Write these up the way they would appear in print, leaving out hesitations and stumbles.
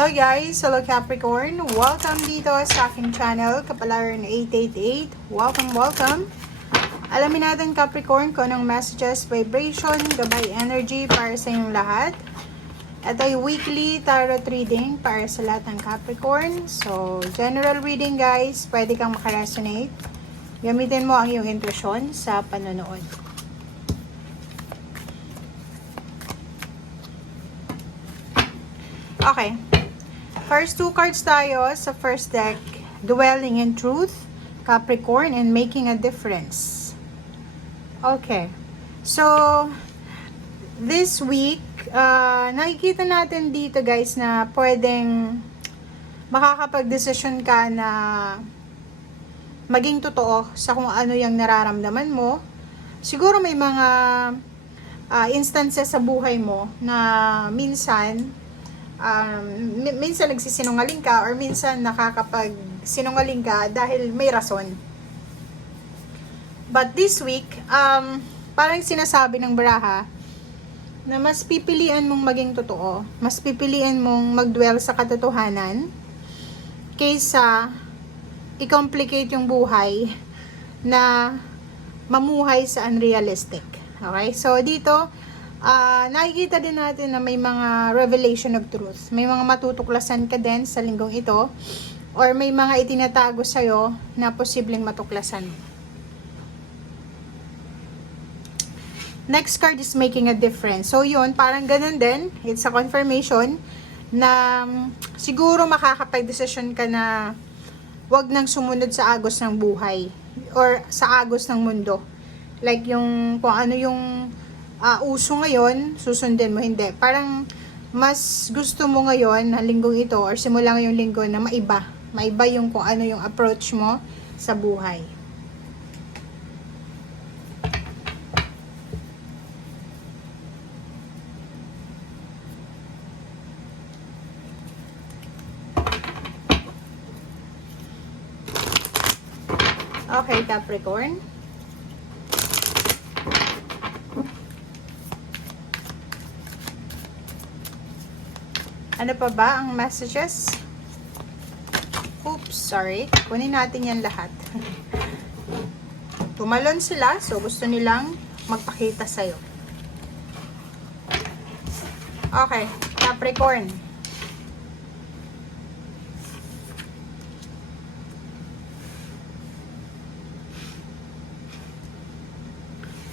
Hello guys! Hello Capricorn! Welcome dito sa aking channel, Kapalaran 888. Welcome! Alamin natin Capricorn kung anong messages, vibration, gabay energy para sa inyong lahat. Ito ay weekly tarot reading para sa lahat ng Capricorn. So, general reading guys, pwede kang makaresonate. Gamitin mo ang iyong intuition sa panonood. Okay. First two cards tayo sa first deck. Dwelling in Truth, Capricorn, and Making a Difference. Okay. So, this week, nakikita natin dito guys na pwedeng makakapag-desisyon ka na maging totoo sa kung ano yung nararamdaman mo. Siguro may mga instances sa buhay mo na minsan nagsisinungaling ka or minsan nakakapagsinungaling ka dahil may rason. But this week, parang sinasabi ng baraha na mas pipilian mong maging totoo, mas pipilian mong mag-dwell sa katotohanan kaysa i-complicate yung buhay na mamuhay sa unrealistic. Okay? So, dito, nakikita din natin na may mga revelation of truth. May mga matutuklasan ka din sa linggong ito or may mga itinatago sa'yo na posibleng matuklasan. Next card is Making a Difference. So yun, parang ganun din. It's a confirmation na siguro makakapag-desisyon ka na wag nang sumunod sa agos ng buhay or sa agos ng mundo. Like yung kung ano yung uso ngayon, susundin mo, hindi. Parang mas gusto mo ngayon na linggong ito or simula ngayong linggo na maiba. Maiba yung kung ano yung approach mo sa buhay. Okay, Capricorn. Ano pa ba ang messages? Oops, sorry. Kunin natin yan lahat. Tumalon sila, so gusto nilang magpakita sa'yo. Okay, Capricorn.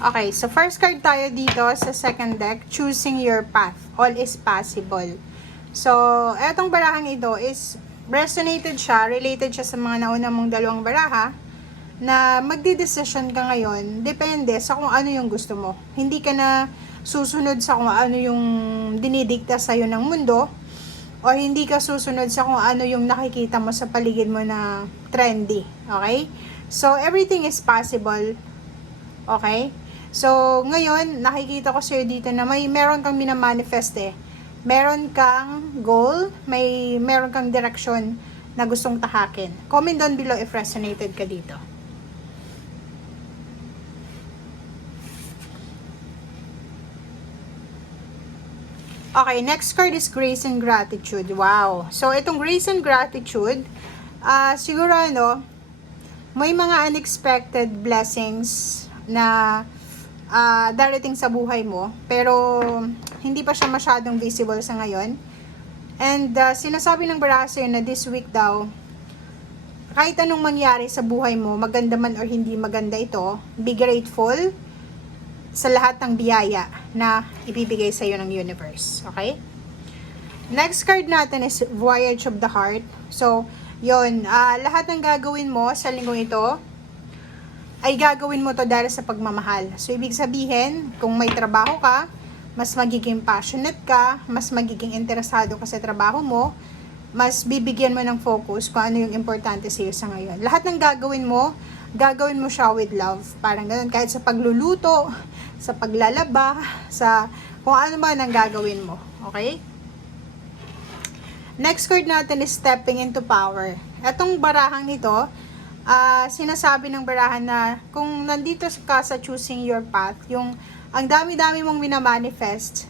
Okay, so first card tayo dito sa second deck, Choosing Your Path. All is possible. So, etong barahang ito is resonated siya, related siya sa mga nauna mong dalawang baraha na magdidesisyon ka ngayon, depende sa kung ano yung gusto mo. Hindi ka na susunod sa kung ano yung dinidikta sa'yo ng mundo o hindi ka susunod sa kung ano yung nakikita mo sa paligid mo na trendy. Okay? So, everything is possible. Okay? So, ngayon, nakikita ko sa'yo dito na meron kang minamanifest eh. Meron kang goal, meron kang direksyon na gustong tahakin. Comment down below if resonated ka dito. Okay, next card is Grace and Gratitude. Wow. So, itong Grace and Gratitude, siguro may mga unexpected blessings na darating sa buhay mo, pero hindi pa siya masyadong visible sa ngayon. And sinasabi ng baraha sa'yo na this week daw, kahit anong mangyari sa buhay mo, maganda man or hindi maganda ito, be grateful sa lahat ng biyaya na ibibigay sa'yo ng universe. Okay? Next card natin is Voyage of the Heart. So, yun, lahat ng gagawin mo sa linggong ito, ay gagawin mo to dahil sa pagmamahal. So, ibig sabihin, kung may trabaho ka, mas magiging passionate ka, mas magiging interesado ka sa trabaho mo, mas bibigyan mo ng focus kung ano yung importante sa iyo sa ngayon. Lahat ng gagawin mo siya with love. Parang ganun, kahit sa pagluluto, sa paglalaba, sa kung ano man ang gagawin mo. Okay? Next card natin is Stepping into Power. Etong barahang ito, sinasabi ng barahan na kung nandito ka sa Choosing Your Path, yung ang dami-dami mong minamanifest,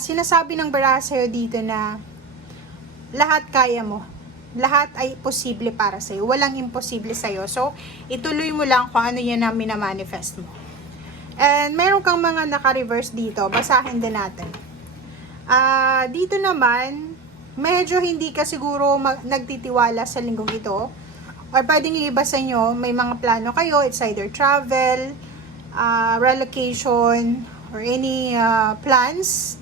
sinasabi ng baraha sa'yo dito na lahat kaya mo. Lahat ay posible para sa'yo. Walang imposible sa'yo. So, ituloy mo lang kung ano yan na minamanifest mo. And meron kang mga naka-reverse dito. Basahin din natin. Dito naman, medyo hindi ka siguro nagtitiwala sa linggong ito. Or pwedeng yung iba sa inyo, may mga plano kayo. It's either travel, relocation, or any plans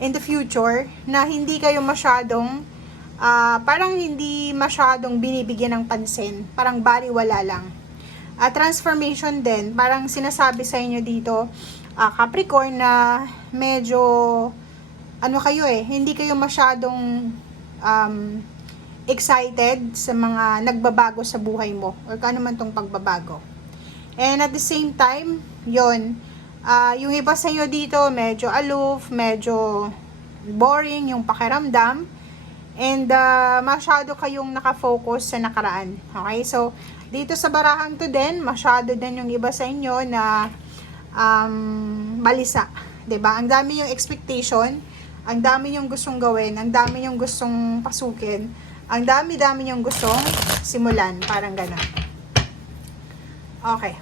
in the future na hindi kayo masyadong parang hindi masyadong binibigyan ng pansin. Parang baliwala lang. Transformation din. Parang sinasabi sa inyo dito, Capricorn, na medyo, ano kayo hindi kayo masyadong excited sa mga nagbabago sa buhay mo. Or kano man tong pagbabago. And at the same time, yon yung iba sa inyo dito, medyo aloof, medyo boring yung pakiramdam. And masyado kayong nakafocus sa nakaraan. Okay? So, dito sa barahang to din, masyado din yung iba sa inyo na balisa. 'Di ba? Ang dami yung expectation, ang dami yung gustong gawin, ang dami yung gustong pasukin, ang dami-dami yung gustong simulan. Parang gano'n. Okay.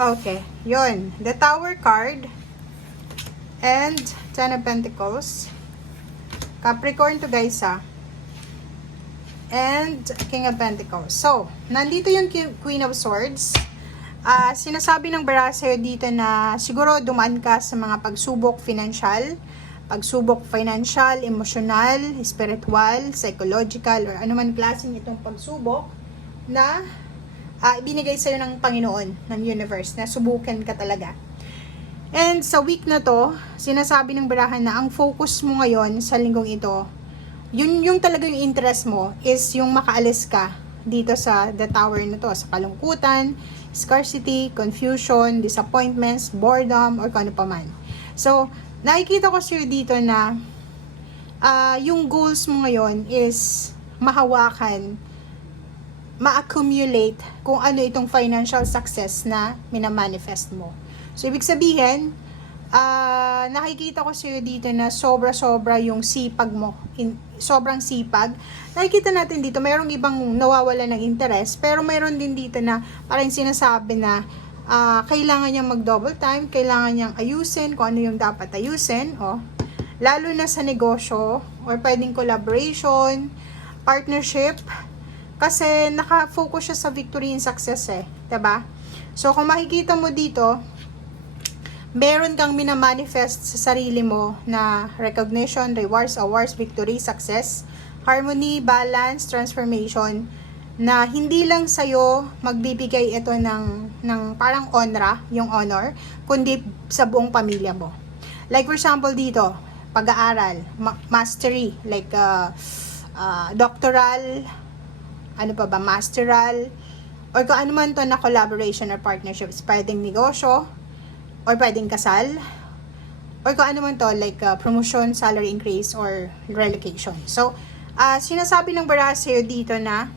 Okay, yun. The Tower card and Ten of Pentacles. Capricorn to guys and King of Pentacles. So, nandito yung Queen of Swords. Sinasabi ng bara sa'yo dito na siguro dumaan ka sa mga pagsubok financial, emotional, spiritual, psychological, or anuman klaseng itong pagsubok na ibinigay sa'yo ng Panginoon, ng universe, na subukan ka talaga. And sa week na to, sinasabi ng barahan na ang focus mo ngayon sa linggong ito, yung talaga yung interest mo is yung makaalis ka dito sa the tower na to, sa kalungkutan, scarcity, confusion, disappointments, boredom, or kung ano pa man. So, nakikita ko sa'yo dito na yung goals mo ngayon is mahawakan, ma-accumulate kung ano itong financial success na minamanifest mo. So, ibig sabihin, nakikita ko sa'yo dito na sobra-sobra yung sipag mo. Sobrang sipag. Nakikita natin dito, mayroong ibang nawawala ng interest, pero mayroon din dito na parang sinasabi na kailangan niyang mag-double time, kailangan niyang ayusin kung ano yung dapat ayusin. Lalo na sa negosyo, or pwedeng collaboration, partnership, kasi naka-focus siya sa victory and success diba? So, kung makikita mo dito, meron kang minamanifest sa sarili mo na recognition, rewards, awards, victory, success, harmony, balance, transformation, na hindi lang sa'yo magbibigay ito ng parang yung honor, kundi sa buong pamilya mo. Like for example dito, pag-aaral, mastery, like doctoral, masteral, or kung ano man to na collaboration or partnerships, pwedeng negosyo, or pwedeng kasal, or kung ano man to, like promotion, salary increase, or relocation. So, sinasabi ng bara sa'yo dito na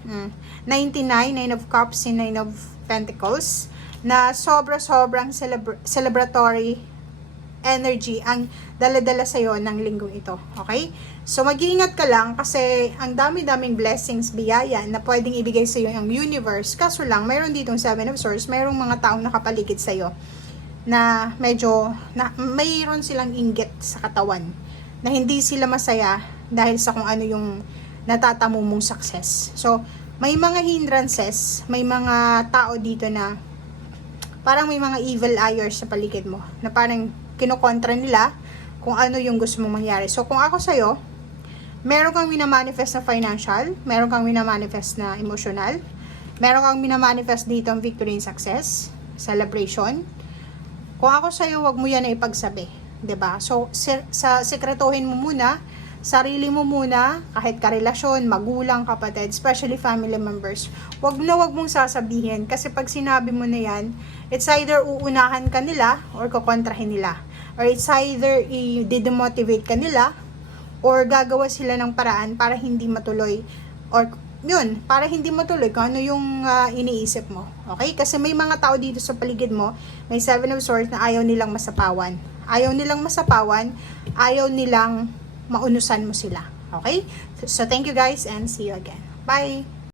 99, 9 of Cups, and 9 of Pentacles, na sobrang celebratory energy ang dala-dala sa'yo ng linggong ito. Okay? So, mag-iingat ka lang kasi ang dami-daming blessings, biyaya na pwedeng ibigay sa'yo ng universe. Kaso lang, mayroon ditong 7 of Swords, mayroong mga taong nakapaligid sa'yo na medyo, mayroon silang inggit sa katawan na hindi sila masaya dahil sa kung ano yung natatamo mong success. So, may mga hindrances, may mga tao dito na parang may mga evil eyers sa paligid mo na parang kinokontra nila kung ano yung gusto mong mangyari. So, kung ako sa'yo, meron kang minamanifest na financial, meron kang minamanifest na emotional, meron kang minamanifest dito ang victory and success, celebration. Kung ako sa'yo, wag mo yan na ipagsabi. 'Di ba? So, sekretuhin mo muna, sarili mo muna, kahit karelasyon, magulang, kapatid, especially family members. Wag mong sasabihin kasi pag sinabi mo na yan, it's either uunahan ka nila or kukontrahin nila. Or it's either i-demotivate ka nila or gagawa sila ng paraan para hindi matuloy or yun, para hindi matuloy kung ano yung iniisip mo. Okay? Kasi may mga tao dito sa paligid mo, may Seven of Swords na ayaw nilang masapawan. Ayaw nilang masapawan, ayaw nilang maunusan mo sila. Okay? So thank you guys and see you again. Bye!